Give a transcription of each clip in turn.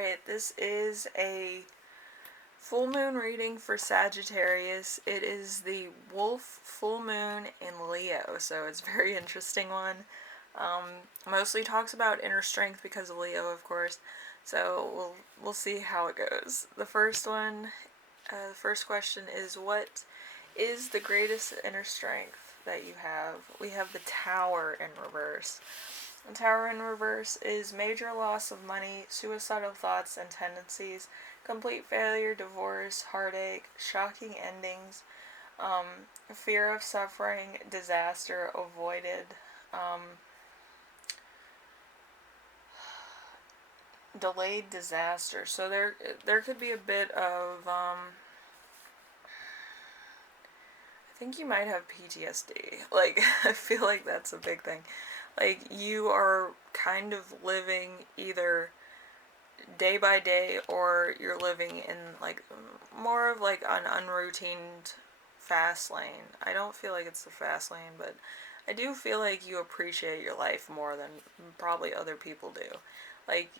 Alright, this is a full moon reading for Sagittarius. It is the Wolf full moon in Leo, so it's a very interesting one. Mostly talks about inner strength because of Leo, of course. So we'll see how it goes. The first question is, what is the greatest inner strength that you have? We have the Tower in reverse. The Tower in reverse is major loss of money, suicidal thoughts and tendencies, complete failure, divorce, heartache, shocking endings, fear of suffering, disaster avoided, delayed disaster. So there could be a bit of I think you might have PTSD. Like, I feel like that's a big thing. Like, you are kind of living either day by day, or you're living in like more of like an unroutined fast lane. I don't feel like it's the fast lane, but I do feel like you appreciate your life more than probably other people do. Like,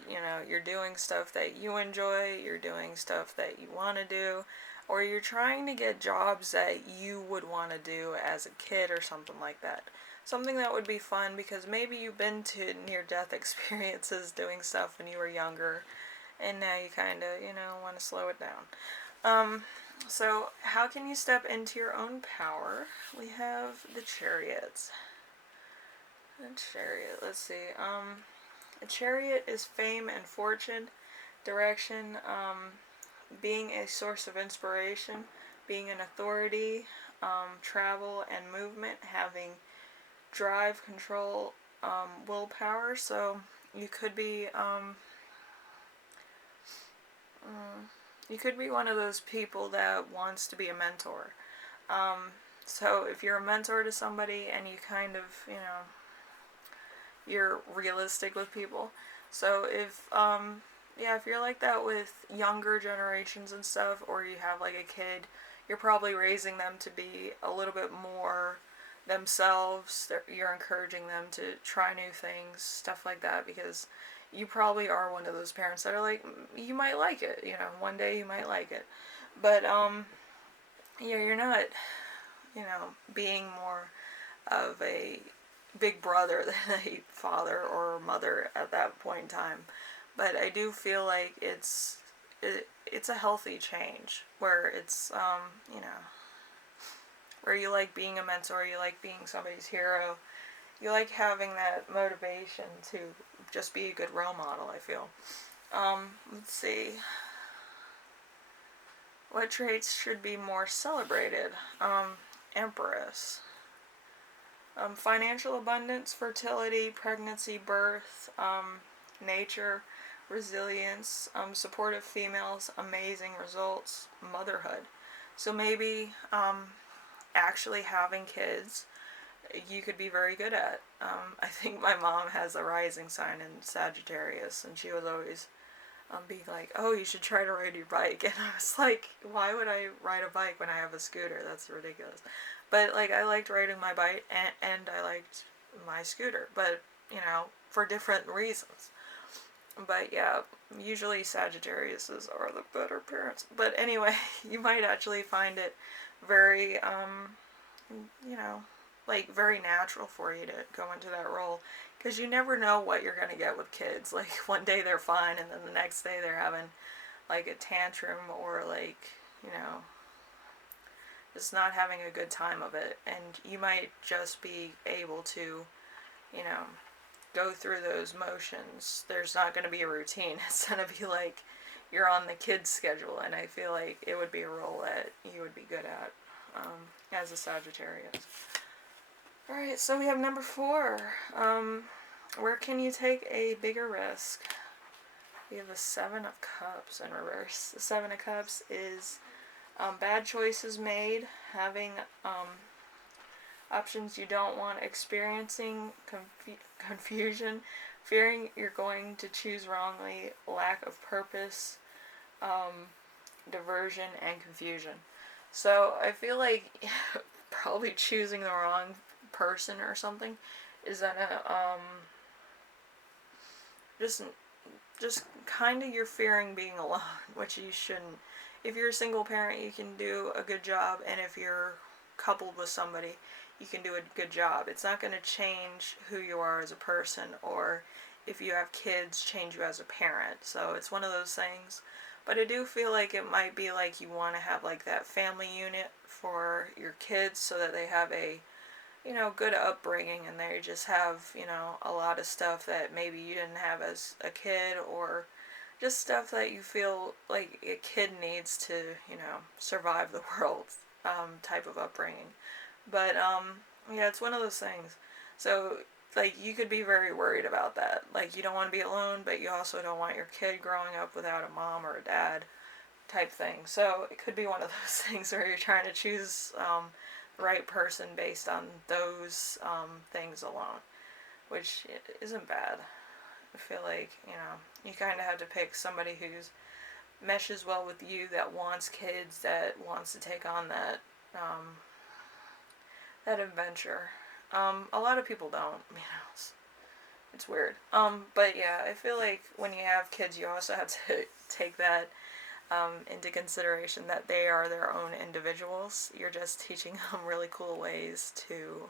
you're doing stuff that you enjoy, you're doing stuff that you want to do, or you're trying to get jobs that you would want to do as a kid or something like that. Something that would be fun because maybe you've been to near-death experiences doing stuff when you were younger, and now you kind of, want to slow it down. So how can you step into your own power? We have the Chariots. The Chariot, let's see. A Chariot is fame and fortune, direction, being a source of inspiration, being an authority, travel and movement, having drive, control, willpower. So you could be one of those people that wants to be a mentor. So if you're a mentor to somebody and you kind of, you're realistic with people. So if you're like that with younger generations and stuff, or you have like a kid, you're probably raising them to be a little bit more themselves. You're encouraging them to try new things, stuff like that, because you probably are one of those parents that are like, you might like it, one day you might like it. But, you're not, being more of a big brother than a father or mother at that point in time. But I do feel like it's a healthy change where it's, where you like being a mentor, you like being somebody's hero, you like having that motivation to just be a good role model, I feel. Let's see. What traits should be more celebrated? Empress. Financial abundance, fertility, pregnancy, birth, nature, resilience, supportive females, amazing results, motherhood. So maybe actually having kids you could be very good at. I think my mom has a rising sign in Sagittarius, and she was always being like, oh, you should try to ride your bike. And I was like, why would I ride a bike when I have a scooter? That's ridiculous. But like, I liked riding my bike, and I liked my scooter, but for different reasons. But yeah, usually Sagittariuses are the better parents. But anyway, you might actually find it very like very natural for you to go into that role, because you never know what you're going to get with kids. Like, one day they're fine, and then the next day they're having like a tantrum, or like, just not having a good time of it, and you might just be able to go through those motions. There's not going to be a routine. It's going to be like you're on the kids schedule, and I feel like it would be a role that you would be good at as a Sagittarius. Alright, so we have number 4. Where can you take a bigger risk? We have the 7 of Cups in reverse. The 7 of Cups is bad choices made, having options you don't want, experiencing confusion, fearing you're going to choose wrongly, lack of purpose, diversion, and confusion. So I feel like probably choosing the wrong person or something is gonna just just kind of you're fearing being alone, which you shouldn't. If you're a single parent, you can do a good job, and if you're coupled with somebody, you can do a good job. It's not going to change who you are as a person, or if you have kids, change you as a parent. So it's one of those things. But I do feel like it might be like you want to have like that family unit for your kids so that they have a, good upbringing, and they just have, a lot of stuff that maybe you didn't have as a kid, or just stuff that you feel like a kid needs to, survive the world, type of upbringing. But, yeah, it's one of those things. So, like, you could be very worried about that. Like, you don't want to be alone, but you also don't want your kid growing up without a mom or a dad type thing. So, it could be one of those things where you're trying to choose, the right person based on those, things alone, which isn't bad. I feel like, you kind of have to pick somebody who's meshes well with you, that wants kids, that wants to take on that adventure. A lot of people don't, it's weird. But yeah, I feel like when you have kids, you also have to take that, into consideration, that they are their own individuals. You're just teaching them really cool ways to,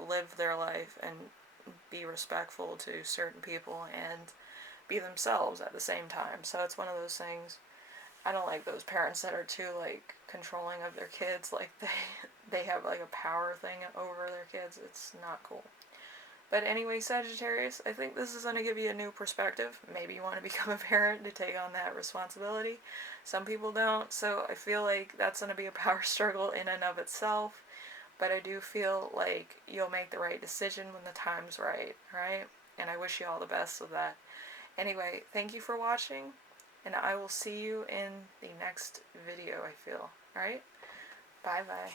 live their life and be respectful to certain people and be themselves at the same time. So it's one of those things. I don't like those parents that are too like controlling of their kids, like they have like a power thing over their kids. It's not cool. But anyway, Sagittarius, I think this is going to give you a new perspective. Maybe you want to become a parent to take on that responsibility. Some people don't, so I feel like that's going to be a power struggle in and of itself. But I do feel like you'll make the right decision when the time's right, right? And I wish you all the best with that. Anyway, thank you for watching, and I will see you in the next video, I feel. Alright? Bye-bye.